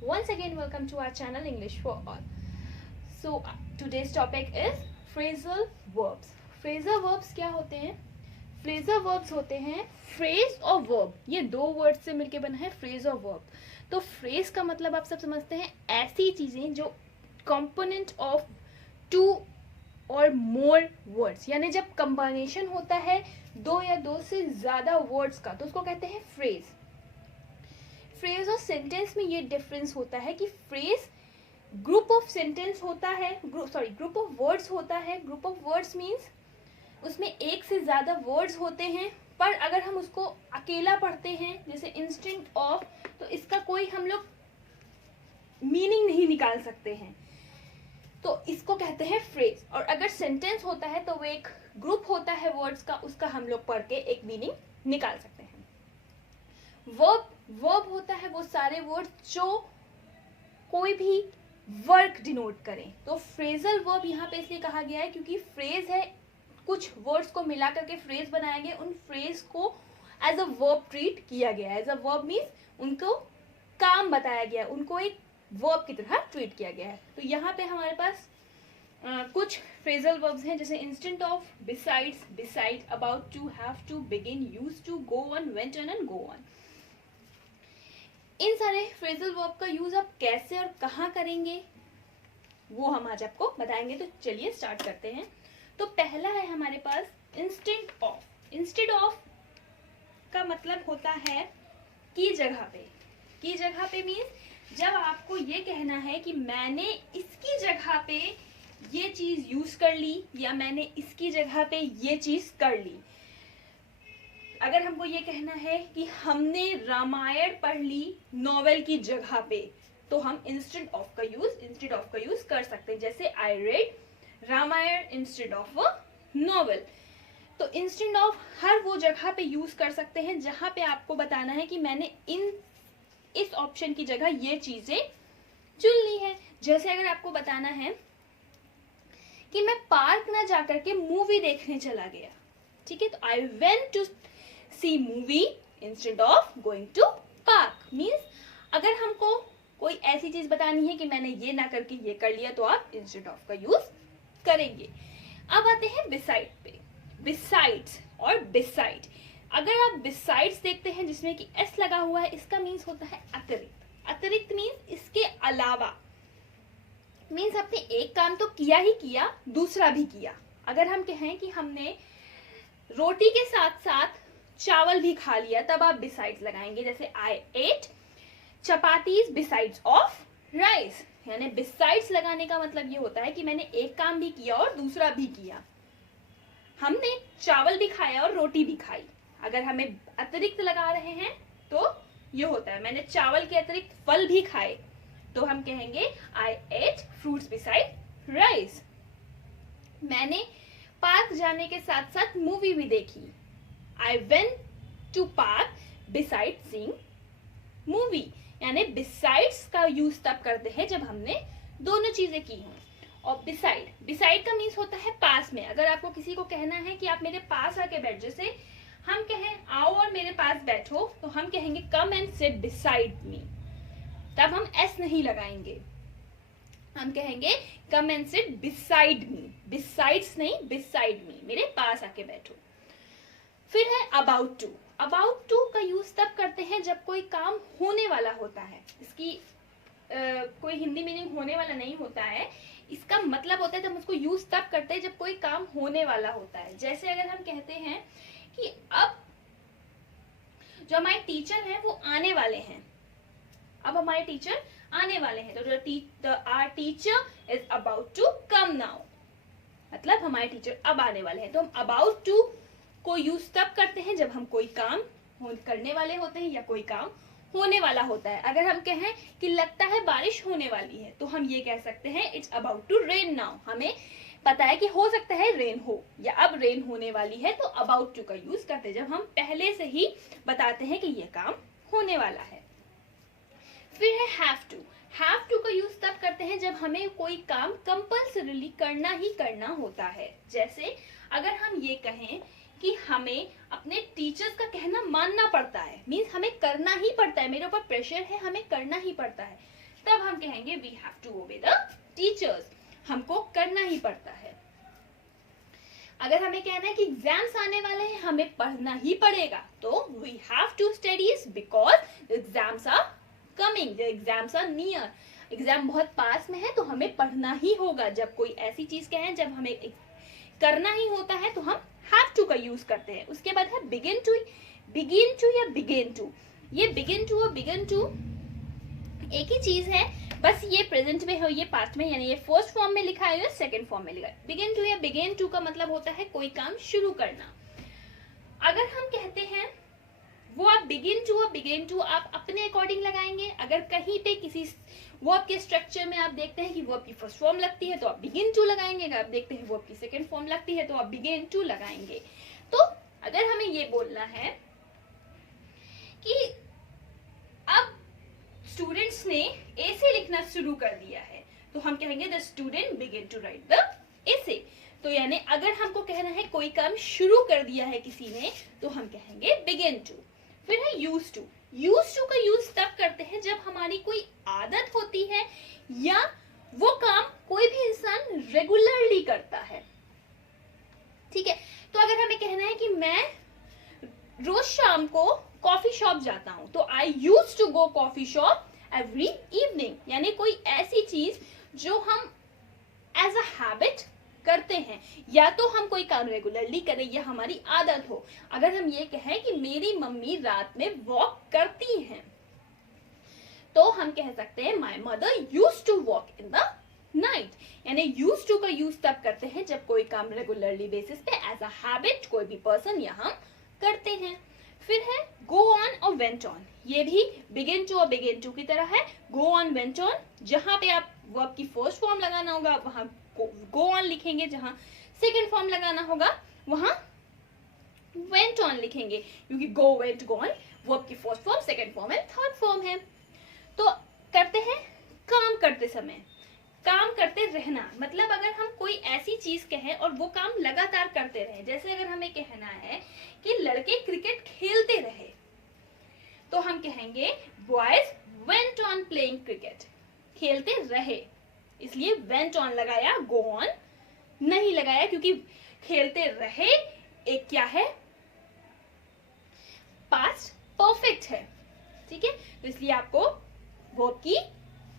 Once again, welcome to our channel English for All. So today's topic is phrasal verbs. Phrasal verbs क्या होते हैं? Phrasal verbs होते हैं phrase और verb, ये दो वर्ड से मिलके बना है phrase और verb. तो phrase का मतलब आप सब समझते हैं ऐसी चीजें जो component of two और more words, यानी जब combination होता है दो या दो से ज्यादा words का, तो उसको कहते हैं phrase. फ्रेज और सेंटेंस में ये डिफरेंस होता है कि फ्रेज ग्रुप ऑफ सेंटेंस होता है, ग्रुप ऑफ वर्ड्स होता है. ग्रुप ऑफ वर्ड्स मीन्स उसमें एक से ज्यादा वर्ड्स होते हैं, पर अगर हम उसको अकेला पढ़ते हैं जैसे इंस्टेंट ऑफ, तो इसका कोई हम लोग मीनिंग नहीं निकाल सकते हैं, तो इसको कहते हैं फ्रेज. और अगर सेंटेंस होता है तो वो एक ग्रुप होता है वर्ड्स का, उसका हम लोग पढ़ के एक मीनिंग निकाल सकते हैं. वर्ब होता है वो सारे वर्ड जो कोई भी वर्क डिनोट करें. तो फ्रेजल वर्ब यहाँ पे इसलिए कहा गया है क्योंकि फ्रेज है, कुछ वर्ड्स को मिला करके फ्रेज बनाया गया, उन फ्रेज को एज अ वर्ब ट्रीट किया गया. एज अ वर्ब मीन्स उनको काम बताया गया, उनको एक वर्ब की तरह ट्रीट किया गया है. तो यहाँ पे हमारे पास कुछ फ्रेजल वर्ब्स हैं जैसे instead of, besides, beside, about to, have to, begin, use to, go on, went on and go on. इन सारे फ्रेजल वर्ब का यूज आप कैसे और कहाँ करेंगे वो हम आज आपको बताएंगे. तो चलिए स्टार्ट करते हैं. तो पहला है हमारे पास इंस्टेंट ऑफ. इंस्टेड ऑफ का मतलब होता है की जगह पे. की जगह पे मीन्स जब आपको ये कहना है कि मैंने इसकी जगह पे ये चीज यूज कर ली या मैंने इसकी जगह पे ये चीज कर ली. अगर हमको ये कहना है कि हमने रामायण पढ़ ली नॉवेल की जगह पे, तो हम इंस्टेड ऑफ का यूज कर सकते हैं. जैसे I read Ramayan instead of a novel. तो इंस्टेड ऑफ हर वो जगह पे यूज कर सकते हैं जहां पे आपको बताना है कि मैंने इस ऑप्शन की जगह ये चीजें चुन ली है. जैसे अगर आपको बताना है कि मैं पार्क ना जाकर के मूवी देखने चला गया, ठीक है, तो I went to see movie instead of going to park. Means अगर हमको कोई ऐसी चीज बतानी है कि मैंने ये ना करके ये कर लिया, तो आप इंस्टेड ऑफ का यूज करेंगे. अब आते हैं बिसाइड पे. बिसाइड्स और बिसाइड. अगर आप बिसाइड्स देखते हैं जिसमें कि एस लगा हुआ है, इसका मीन्स होता है अतिरिक्त. अतिरिक्त मीन्स इसके अलावा. मीन्स आपने एक काम तो किया ही किया, दूसरा भी किया. अगर हम कहें कि हमने रोटी के साथ साथ चावल भी खा लिया, तब आप बिसाइड्स लगाएंगे. जैसे I ate chapatis besides of rice. यानी बिसाइड्स लगाने का मतलब ये होता है कि मैंने एक काम भी किया और दूसरा भी किया. हमने चावल भी खाया और रोटी भी खाई. अगर हमें अतिरिक्त लगा रहे हैं तो ये होता है मैंने चावल के अतिरिक्त फल भी खाए, तो हम कहेंगे आई एट फ्रूट्स बिसाइड राइस. मैंने पार्क जाने के साथ साथ मूवी भी देखी. I went to park besides seeing movie. यानी besides का यूज तब करते हैं जब हमने दोनों चीजें की हों. और beside का मीन्स होता है पास में. अगर आपको किसी को कहना है कि आप मेरे पास आके बैठ, जैसे हम कहें आओ और मेरे पास बैठो, तो हम कहेंगे come and sit beside me. तब हम s नहीं लगाएंगे, हम कहेंगे come and sit beside me. besides नहीं, beside me, मेरे पास आके बैठो. फिर है अबाउट टू. अबाउट टू का यूज तब करते हैं जब कोई काम होने वाला होता है. इसकी कोई हिंदी मीनिंग होने वाला नहीं होता है. इसका मतलब होता है जब उसको यूज तब करते हैं जब कोई काम होने वाला होता है. जैसे अगर हम कहते हैं कि अब जो हमारे टीचर हैं वो आने वाले हैं, अब हमारे टीचर आने वाले हैं, तो our teacher is about to come now. मतलब हमारे टीचर अब आने वाले हैं. तो हम अबाउट टू को यूज तब करते हैं जब हम कोई काम करने वाले होते हैं या कोई काम होने वाला होता है. अगर हम कहें कि लगता है बारिश होने वाली है, तो हम ये कह सकते हैं it's about to rain now. हमें पता है कि हो सकता है रेन हो या अब रेन होने वाली है, तो अबाउट टू का यूज करते हैं जब हम पहले से ही बताते हैं कि ये काम होने वाला है. फिर है हैव टू. हैव टू का यूज तब करते हैं जब हमें कोई काम कंपल्सरीली करना ही करना होता है. जैसे अगर हम ये कहें कि हमें अपने टीचर्स का कहना मानना पड़ता है, मीन्स हमें करना ही पड़ता है, मेरे ऊपर प्रेशर है, हमें करना ही पड़ता है. तब हम कहेंगे we have to obey the teachers, हमको करना ही पड़ता है। अगर हमें कहना है कि एग्जाम्स आने वाले हैं, हमें पढ़ना ही पड़ेगा, तो we have to studies because exams are coming, the exams are near, exam बहुत पास में है तो हमें पढ़ना ही होगा। जब कोई ऐसी चीज कहें जब हमें करना ही होता है तो हम हैव टू का यूज करते हैं। उसके बाद है बिगिन टू, बिगिन टू या बिगिन टू, ये बिगिन टू और बिगिन टू एक ही चीज है, बस ये प्रेजेंट में है, ये पास्ट में, यानी ये फर्स्ट फॉर्म में लिखा है, सेकंड फॉर्म में लिखा है। बिगिन टू या बिगिन टू का मतलब होता है कोई काम शुरू करना। अगर हम कहते हैं वो आप बिगिन टू और बिगिन टू आप अपने अकॉर्डिंग लगाएंगे। अगर कहीं पे किसी वर्ब के स्ट्रक्चर में आप देखते हैं कि वर्ब की फर्स्ट फॉर्म लगती है तो आप बिगिन टू लगाएंगे, अगर आप देखते हैं वर्ब की सेकंड फॉर्म लगती है तो आप बिगिन टू लगाएंगे। तो अगर हमें ये बोलना है कि अब स्टूडेंट्स ने एसे लिखना शुरू कर दिया है तो हम कहेंगे the student begin to write the essay. तो यानी अगर हमको कहना है कोई काम शुरू कर दिया है किसी ने तो हम कहेंगे बिगिन टू। फिर है यूज टू, यूज टू का यूज तब करते हैं जब हमारी कोई आदत होती है या वो काम कोई भी इंसान रेगुलरली करता है, ठीक है। तो अगर हमें कहना है कि मैं रोज शाम को कॉफी शॉप जाता हूं तो I use to go coffee shop every evening, यानी कोई ऐसी चीज जो हम एज अ हैबिट करते हैं, या तो हम कोई काम रेगुलरली करें या हमारी आदत हो। अगर हम ये कहें कि मेरी मम्मी रात में वॉक करती हैं तो हम कह सकते हैं my mother use to walk in the night, यानी यूज टू का यूज तब करते हैं जब कोई काम रेगुलरली बेसिस पे एज अ हैबिट कोई भी पर्सन या हम करते हैं। फिर है गो ऑन और वेंट ऑन, ये भी बिगिन टू और बिगिन टू की तरह है। गो ऑन वेंट ऑन, जहां पे आप वर्ब की फर्स्ट फॉर्म लगाना होगा वहां गो ऑन लिखेंगे, जहां सेकंड फॉर्म लगाना होगा वहां वेंट ऑन लिखेंगे, क्योंकि गो वेंट गॉन वर्ब की फर्स्ट फॉर्म, सेकंड फॉर्म है, थर्ड फॉर्म है। तो करते हैं काम करते समय, काम करते रहना, मतलब अगर हम कोई ऐसी चीज कहें और वो काम लगातार करते रहे, जैसे अगर हमें कहना है कि लड़के क्रिकेट खेलते रहे तो हम कहेंगे boys went on playing cricket, खेलते रहे, इसलिए वेंट ऑन लगाया, गो ऑन नहीं लगाया, क्योंकि खेलते रहे एक क्या है, पास्ट परफेक्ट है, ठीक है। तो इसलिए आपको वर्ब की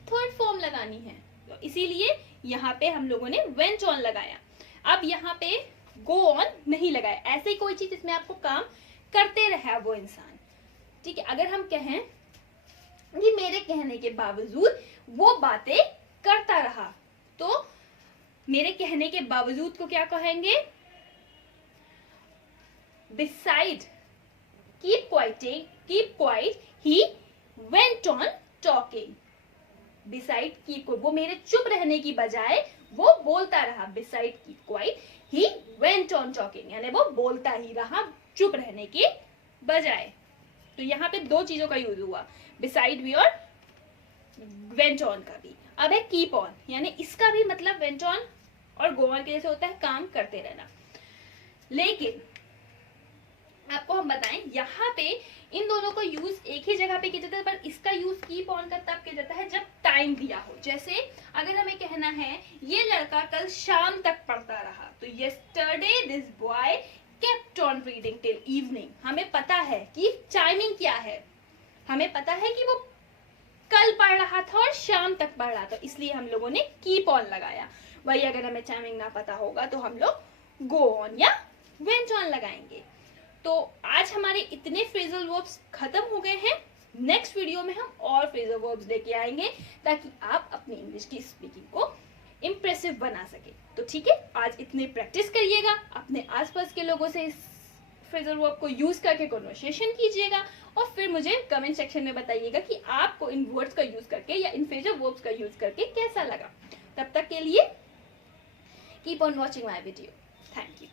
थर्ड फॉर्म लगानी है, तो इसीलिए यहाँ पे हम लोगों ने वेंट ऑन लगाया। अब यहाँ पे गो ऑन नहीं लगाया, ऐसे ही कोई चीज जिसमें आपको काम करते रहा वो इंसान, ठीक है। अगर हम कहें कि मेरे कहने के बावजूद वो बातें करता रहा तो मेरे कहने के बावजूद को क्या कहेंगे, beside keep quiet he went on talking, beside keep, वो मेरे चुप रहने की बजाय वो बोलता रहा, beside keep quiet he went on talking, यानी वो बोलता ही रहा चुप रहने की बजाय। तो यहाँ पे दो चीजों का यूज हुआ, बिसाइड भी और वेंट ऑन का भी। अब है कीप ऑन, यानी इसका भी मतलब वेंट ऑन और गो ऑन के जैसे होता है, काम करते रहना। लेकिन आपको हम बताएं यहाँ पे इन दोनों को यूज एक ही जगह पे किया जाता है, पर इसका यूज कीप ऑन का तब किया जाता है जब टाइम दिया हो। जैसे अगर हमें कहना है ये लड़का कल शाम तक पढ़ता रहा तो yesterday this boy kept on reading till evening, हमें पता है कि टाइमिंग क्या है, हमें पता है कि वो कल पढ़ रहा था और शाम तक पढ़ रहा था, इसलिए हम लोगों ने कीप ऑन लगाया। वही अगर हमें टाइमिंग ना पता होगा तो हम लोग गो ऑन या वेंट ऑन लगाएंगे। तो आज हमारे इतने फ्रेजल वर्ब्स खत्म हो गए हैं। नेक्स्ट वीडियो में हम और फ्रेजल वर्ब्स लेके आएंगे ताकि आप अपनी इंग्लिश की स्पीकिंग को इम्प्रेसिव बना सके। तो ठीक है, आज इतने प्रैक्टिस करिएगा, अपने आसपास के लोगों से इस फ्रेजल वर्ब को यूज करके कन्वर्सेशन कीजिएगा और फिर मुझे कमेंट सेक्शन में बताइएगा कि आपको इन वर्ड्स का यूज करके या इन फ्रेजल वर्ब्स का यूज करके कैसा लगा। तब तक के लिए keep on watching my video. Thank you.